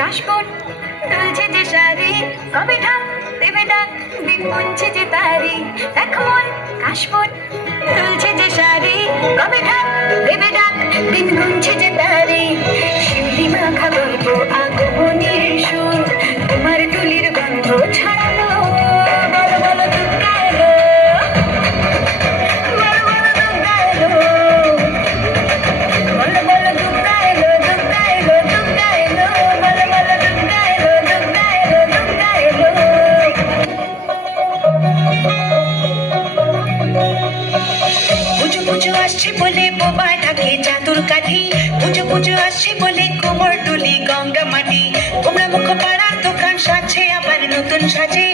কাশবন দুলছে যে শাড়ি, কবে ঢাক দেবে ডাক, দিন গুনছে যে তারি। দেখো মন কাশবন দুলছে যে শাড়ি, কবে ঢাক দেবে ডাক, দিন গুনছে যে তারি। শিউলি মাখা গল্প আগমনীর সুর, তোমার টুলির গন্ধ ছড়ালো। বলো বলো দুর্গা এলো, বলো বলো দুর্গা এলো, বলো বলো দুর্গা এলো, দুর্গা এলো, দুর্গা এলো, বলো বলো দুর্গা এলো, দুর্গা এলো, দুর্গা এলো। পুজো পুজো আসছে বলে বোবা ঢাকে চাতুর কাঠি, পুজো পুজো আসছে বলে কোমর টুলি গঙ্গা মাটি। তোমরা মুখ পাড়ার দোকান সাজছে আবার নতুন সাজে,